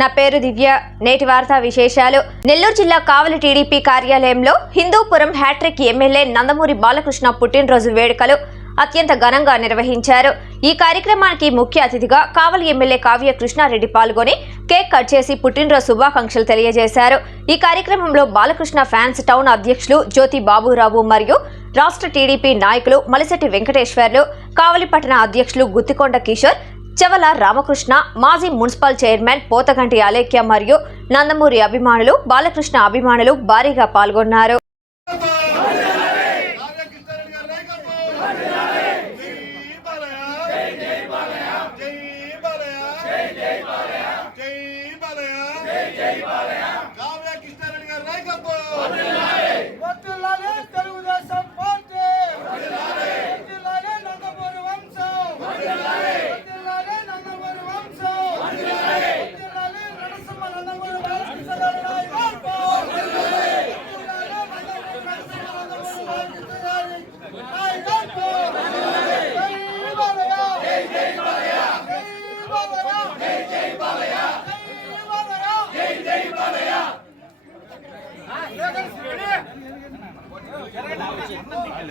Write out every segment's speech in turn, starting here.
నా పేరు దివ్య. నేటి వార్తా విశేషాలు. నెల్లూరు జిల్లా కావలి టీడీపీ కార్యాలయంలో Hindupuram hat trick MLA Nandamuri Balakrishna పుట్టినరోజు వేడుకలు అత్యంత ఘనంగా నిర్వహించారు. ఈ కార్యక్రమానికి ముఖ్య అతిథిగా కావలి ఎమ్మెల్యే కావ్య కృష్ణారెడ్డి పాల్గొని కేక్ కట్ చేసి పుట్టినరోజు శుభాకాంక్షలు తెలియజేశారు. ఈ కార్యక్రమంలో బాలకృష్ణ ఫ్యాన్స్ టౌన్ అధ్యక్షులు జ్యోతి బాబురావు మరియు రాష్ట్ర టీడీపీ నాయకులు మలిశెట్టి వెంకటేశ్వర్లు కావలిపట్టణ అధ్యక్షులు గుత్తికొండ కిషోర్ చవల రామకృష్ణ మాజీ మున్సిపల్ చైర్మన్ పోతగంటి అలేఖ్య మరియు నందమూరి అభిమానులు బాలకృష్ణ అభిమానులు భారీగా పాల్గొన్నారు రాధాకృష్ణారెడ్డి గారి నాయకత్వం జై బాలయ్య జై బాలయ్య జై బాలయ్య జై బాలయ్య కావ్య కృష్ణారెడ్డి గారి నాయకత్వం వర్ధిల్లాలి తెలుగుదేశం పార్టీ వర్ధిల్లాలి నందమూరి వంశం వర్ధిల్లాలి నందమూరి వంశం వర్ధిల్లాలి నరసింహ నందమూరి బాలకృష్ణ గారి నాయకత్వం వర్ధిల్లాలి నందమూరి నరసింహ నందమూరి బాలకృష్ణ గారి నాయకత్వం జై బాలయ్య జై బాలయ్య జై బాలయ్య జై జై బాలయ్య జిందాబాద్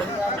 మొత్తం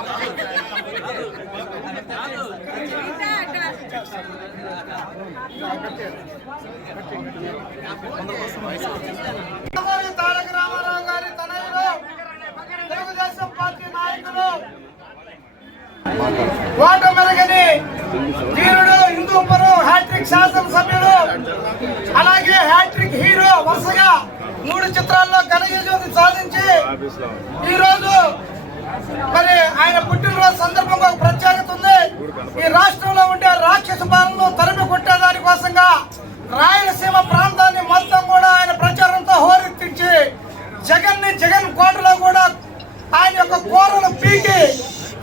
తారక రామారావు గారి తనయులు తెలుగుదేశం పార్టీ నాయకులు. ఓట మెరగని వీరుడు హిందూపురం హ్యాట్రిక్ శాసనసభ్యుడు అలాగే హ్యాట్రిక్ హీరో వరుసగా మూడు చిత్రాల్లో ఘన విజయం సాధించి ఈరోజు మరి ఆయన పుట్టినరోజు సందర్భంగా ఒక ప్రత్యేకత ఉంది. ఈ రాష్ట్రంలో ఉండే రాక్షస పాలనను తరిమి కొట్టేదాని కోసంగా రాయలసీమ ప్రాంతాన్ని మొత్తం కూడా ఆయన ప్రచారంతో హోరెత్తించి జగన్ని జగన్ కోటలో కూడా ఆయన యొక్క కోరలు పీకి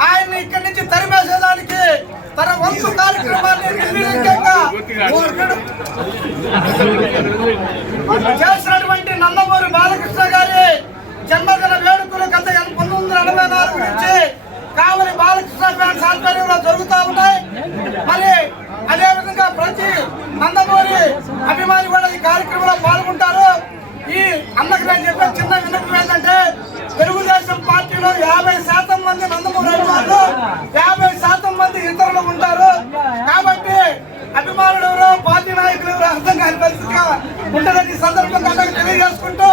ఆయన్ని ఇక్కడి నుంచి తరిమేసేదానికి తన వంతు కార్యక్రమాన్ని చేసినటువంటి నందమూరి బాలకృష్ణ గారి జన్మదిన వేడుకలు గత పంతొమ్మిది వందల ఎనభై నాలుగు నుంచి కావలి బాలకృష్ణ ఫ్యాన్స్ ఆధ్వర్యంలో జరుగుతూ ఉన్నాయి మరి అదే విధంగా ప్రతి నందమూరి అభిమాని కూడా ఈ కార్యక్రమంలో పాల్గొంటారు ఈ అన్నకు నేను చెప్పే చిన్న విన్నపం ఏంటంటే తెలుగుదేశం పార్టీలో యాభై శాతం మంది నందమూరి అభిమానులు యాభై శాతం మంది ఇతరులు ఉంటారు కాబట్టి అభిమానులు ఎవరో పార్టీ నాయకులు ఎవరో పరిస్థితిగా ఉంటుందని సందర్భంగా అందరికి తెలియజేసుకుంటూ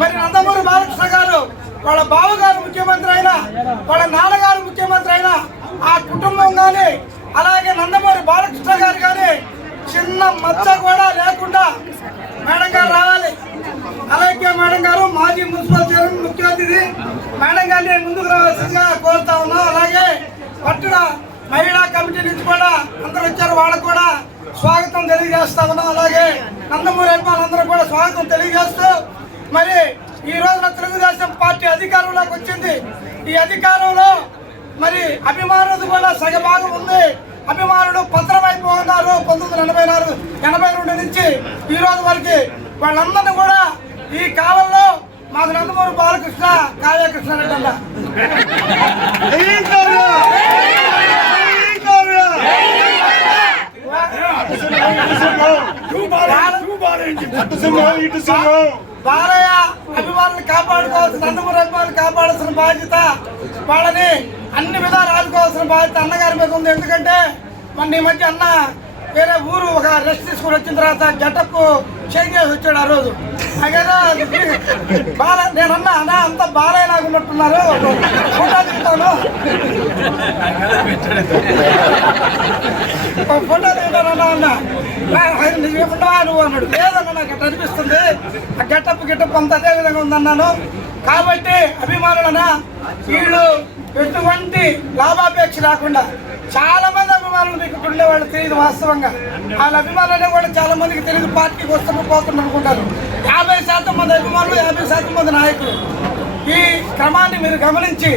మరి నందమూరి బాలకృష్ణ గారు వాళ్ళ బావగారు ముఖ్యమంత్రి అయినా వాళ్ళ నాన్నగారు ముఖ్యమంత్రి అయినా ఆ కుటుంబం కానీ అలాగే నందమూరి బాలకృష్ణ గారు కానీ చిన్న మచ్చ కూడా లేకుండా మేడం గారు రావాలి. అలాగే మేడం గారు మాజీ మున్సిపల్ చైర్మన్ ముఖ్య అతిథి మేడం గారిని ముందుకు రావాల్సిందిగా కోరుతా ఉన్నాం. అలాగే పట్టున మహిళా కమిటీ నుంచి కూడా అందరూ వచ్చారు. వాళ్ళకు కూడా స్వాగతం తెలియజేస్తా ఉన్నాం అలాగే నందమూరి అభిమానులందరూ కూడా స్వాగతం తెలియజేస్తూ మరి ఈ రోజున తెలుగుదేశం పార్టీ అధికారంలోకి వచ్చింది. ఈ అధికారంలో మరి అభిమానులు కూడా సగభాగం ఉంది. అభిమానులు పత్రమైపోతున్నారు పంతొమ్మిది ఎనభై నాలుగు ఎనభై రెండు నుంచి ఈ రోజు వరకు వాళ్ళందరినీ కూడా ఈ కాలంలో మాకు నందమూరి బాలకృష్ణ కావ్యకృష్ణ రెడ్డి బాలయ్య అభిమానులు కాపాడుకోవాల్సిన నందమూరి అభిమానులు కాపాడాల్సిన బాధ్యత వాళ్ళని అన్ని విధాలు ఆదుకోవాల్సిన బాధ్యత అన్నగారి మీద ఉంది. ఎందుకంటే మన ఈ మధ్య అన్న వేరే ఊరు ఒక రెస్ట్ తీసుకుని వచ్చిన తర్వాత గెటప్ చేంజ్ చేసి వచ్చాడు ఆ రోజు. బాల నేను అన్నా అంత బాలయ్య నాకు ఉన్నట్టున్నారు ఫోటో దిగుతాను. ఒక ఫోటో దిగుతానన్నా అన్న. నిజమేమంటావా నువ్వు అన్నాడు. లేదన్న నాకు అట్లా అనిపిస్తుంది. ఆ గెటప్ గెటప్ అంత అదే విధంగా ఉందన్నాను. కాబట్టి అభిమానులనా వీళ్ళు ఎటువంటి లాభాపేక్ష రాకుండా చాలా మంది అభిమానులు మీకు ఇక్కడ ఉండేవాళ్ళు తెలియదు వాస్తవంగా. వాళ్ళ అభిమానులనే కూడా చాలా మందికి తెలియదు పార్టీకి వస్తున్న పోతున్నారు అనుకుంటారు శాతం మంది అభిమానులు యాభై శాతం మంది నాయకులు. ఈ క్రమాన్ని మీరు గమనించి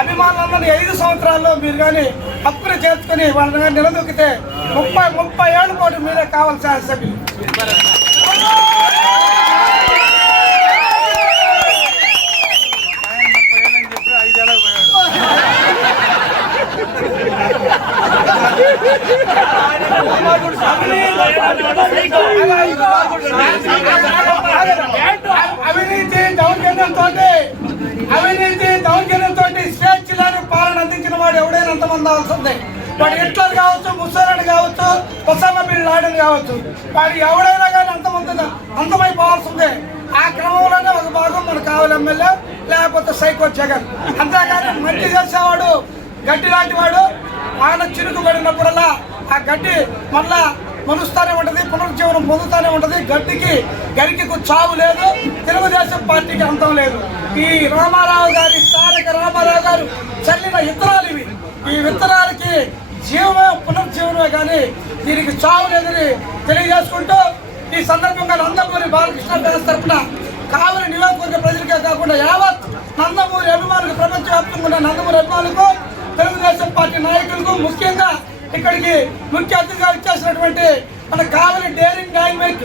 అభిమానులందరినీ ఐదు సంవత్సరాల్లో మీరు కానీ హక్కులు చేర్చుకుని వాళ్ళని కానీ నిలదొక్కితే ముప్పై ముప్పై ఏడు కోటి మీరే కావాలి శాసనసభ్యులు. అవినీతి దౌర్జన్యంతో అవినీతి దౌర్జన్యంతో స్వేచ్ఛలను పాలన అందించిన వాడు ఎవడైనా అంతమంది అవసరం వాడు హిట్లర్ కావచ్చు ముస్సోలిని కావచ్చు ఒసామా బిన్ లాడెన్ కావచ్చు. వాడు ఎవడైనా కానీ అంతమంది అంతమైపోవాల్సిందే ఆ క్రమంలోనే ఒక భాగం మనకు కావాలి ఎమ్మెల్యే లేకపోతే సైకో జగన్. అంతేగాని మంచి చేసేవాడు గడ్డి లాంటి వాడు ఆయన చిరుకుబడినప్పుడల్లా ఆ గడ్డి మళ్ళా మనుస్తానే ఉంటుంది పునరుజ్జీవనం పొందుతానే ఉంటుంది. గడ్డికి గరికి చావు లేదు తెలుగుదేశం పార్టీకి అంతం లేదు. ఈ రామారావు గారి తారక రామారావు గారు చల్లిన ఇత్తనాలు ఇవి. ఈ విత్తనాలకి జీవమే పునర్జీవనమే కానీ దీనికి చావు లేదని తెలియజేసుకుంటూ ఈ సందర్భంగా నందమూరి బాలకృష్ణ పేరు తరఫున కావలి నియోజకవర్గ ప్రజలకే కాకుండా యావత్ నందమూరి అభిమానులకు ప్రపంచవ్యాప్తంగా ఉన్న నందమూరి అభిమానులకు తెలుగుదేశం పార్టీ నాయకులకు ముఖ్యంగా ఇక్కడికి ముఖ్య అతిథిగా ఇచ్చేసినటువంటి మన కావలి డేరింగ్ డైనమిక్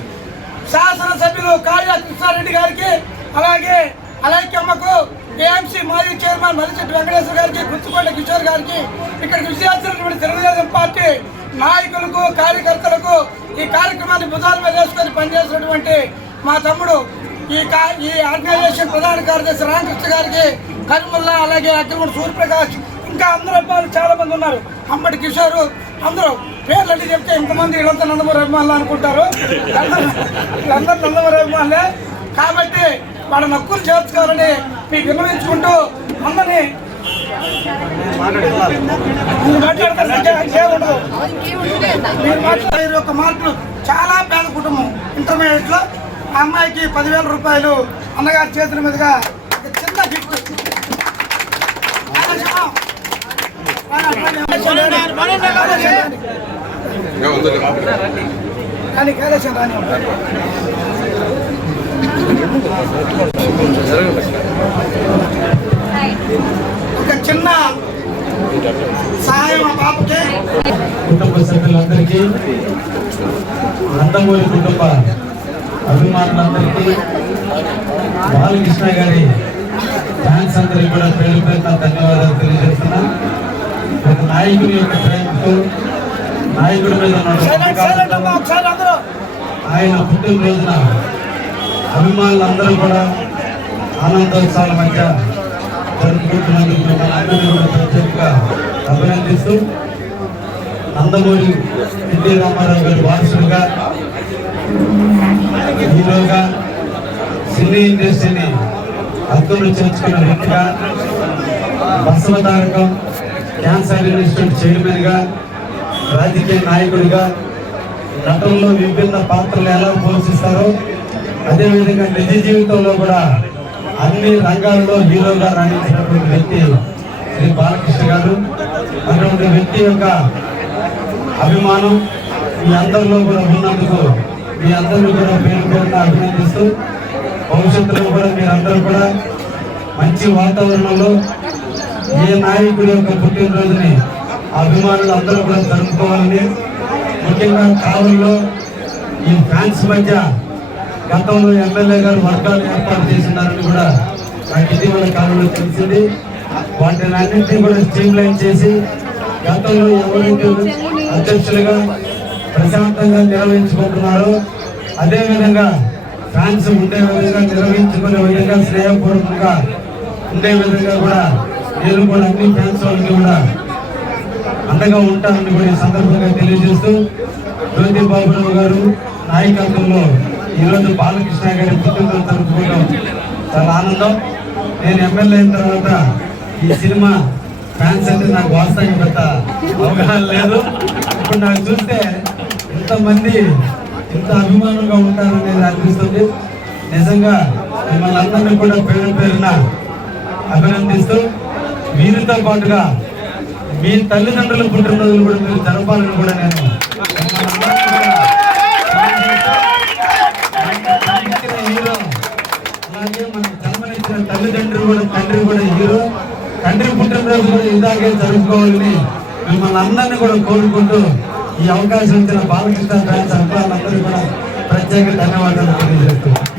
శాసనసభ్యులు కాళియా కృష్ణారెడ్డి గారికి అలాగే అలైక్యమ్మకు ఏఎంసీ మాజీ చైర్మన్ మరిచెట్టి వెంకటేశ్వర గారికి గుర్తుకొండ కిషోర్ గారికి ఇక్కడికి విజయాల్సినటువంటి తెలుగుదేశం పార్టీ నాయకులకు కార్యకర్తలకు ఈ కార్యక్రమాన్ని భుజాల మీద వేసుకొని పనిచేసినటువంటి మా తమ్ముడు ఈ కా ఈ ఆర్గనైజేషన్ ప్రధాన కార్యదర్శి రామకృష్ణ గారికి కరిముల్లా అలాగే అగ్రగుడు సూర్యప్రకాష్ ఇంకా అందరూ చాలా మంది ఉన్నారు. అంబటి కిషోర్. అందరూ పేర్లు చెప్తే ఇంతమంది వీళ్ళంతా నందమూరి అభిమానులు అనుకుంటారు వీళ్ళందరూ నందమూరి అభిమానులే. కాబట్టి వాళ్ళ నక్కులు చేర్చుకోవాలని మీకు విన్నవించుకుంటూ అందరినీ మీరు మాట్లాడతారు ఉండదు. ఇరవై మార్కులు చాలా పేద కుటుంబం. ఇంటర్మీడియట్లో ఆ అమ్మాయికి పదివేల రూపాయలు అన్నగారి చేతుల మీదుగా ఒక చిన్న గిఫ్ట్ కానీ కైలాసం రాని ఒక చిన్న సహాయం పాపకి. కుటుంబ సభ్యులందరికీ నందమూరి కుటుంబ అభిమానులందరికీ బాలకృష్ణ గారి ఫ్యాన్స్ అందరికీ కూడా పేరు పేరున ధన్యవాదాలు తెలియజేస్తున్నాను ఒక నాయకుని యొక్క ప్రేమతో నాయకుడి మీద ఆయన పుట్టినరోజున అభిమానులందరూ కూడా ఆనందోత్సవాల మధ్య జరుపుకుంటున్నందుకు మిమ్మల్ని అందరినీ కూడా ప్రత్యేకంగా అభినందిస్తూ నందమూరి ఎన్టీ రామారావు గారి వారసుడుగా హీరోగా సినీ ఇండస్ట్రీని హక్కులు చేర్చుకున్న వ్యక్తిగా బసవ తారకం క్యాన్సర్ ఇన్స్టిట్యూట్ చైర్మన్గా రాజకీయ నాయకుడిగా నటనలో విభిన్న పాత్రలు ఎలా పోషిస్తారో అదేవిధంగా నిజ జీవితంలో కూడా అన్ని రంగాల్లో హీరోగా రాణించినటువంటి వ్యక్తి శ్రీ బాలకృష్ణ గారు. అటువంటి వ్యక్తి యొక్క అభిమానం మీ అందరిలో కూడా ఉన్నందుకు మీ అందరినీ కూడా పేరు పేరున అభినందిస్తూ భవిష్యత్తులో కూడా మీరందరూ కూడా మంచి వాతావరణంలో ఏ నాయకుడి యొక్క పుట్టినరోజుని అభిమానులు అందరూ కూడా జరుపుకోవాలని ముఖ్యంగా కావుల్లో ఈ ఫ్యాన్స్ మధ్య గతంలో ఎమ్మెల్యే గారు వర్గాలు ఏర్పాటు చేస్తున్నారని కూడా నాకు ఇటీవల కాలంలో తెలిసింది. వాటిని అన్నింటినీ కూడా స్ట్రీమ్ లైన్ చేసి గతంలో ఎవరైతే అధ్యక్షులుగా ప్రశాంతంగా నిర్వహించుకుంటున్నారో అదేవిధంగా ఫ్యాన్స్ ఉండే విధంగా నిర్వహించుకునే విధంగా స్నేహపూర్వకంగా ఉండే విధంగా కూడా నేను కూడా అన్ని ఫ్యాన్స్ వాళ్ళకి కూడా అండగా ఉంటానని కూడా ఈ సందర్భంగా తెలియజేస్తూ జ్యోతి బాబురావు గారు నాయకత్వంలో ఈరోజు బాలకృష్ణ గారి పుట్టుకలు జరుపుకోవడం చాలా ఆనందం. నేను ఎమ్మెల్యే అయిన తర్వాత ఈ సినిమా ఫ్యాన్స్ అంటే నాకు వాస్తవం పెద్ద అవగాహన లేదు. ఇప్పుడు నాకు చూస్తే ఇంతమంది ఇంత అభిమానంగా ఉంటారనేది అనిపిస్తుంది నిజంగా మిమ్మల్ని అందరినీ కూడా పేరు పేరున అభినందిస్తూ మీరుతో పాటుగా మీ తల్లిదండ్రుల పుట్టినరోజులు కూడా మీరు జరపాలని కూడా నేను హీరో అలాగే మన జన్మనిచ్చిన తల్లిదండ్రులు కూడా తండ్రి కూడా హీరో. తండ్రి పుట్టినరోజు కూడా ఇలాగే జరుపుకోవాలని మిమ్మల్ని అందరినీ కూడా కోరుకుంటూ ఈ అవకాశం ఇచ్చిన బాలకృష్ణ ఫ్యాన్స్ అభిమానులందరూ కూడా ప్రత్యేక ధన్యవాదాలు తెలియజేస్తున్నాను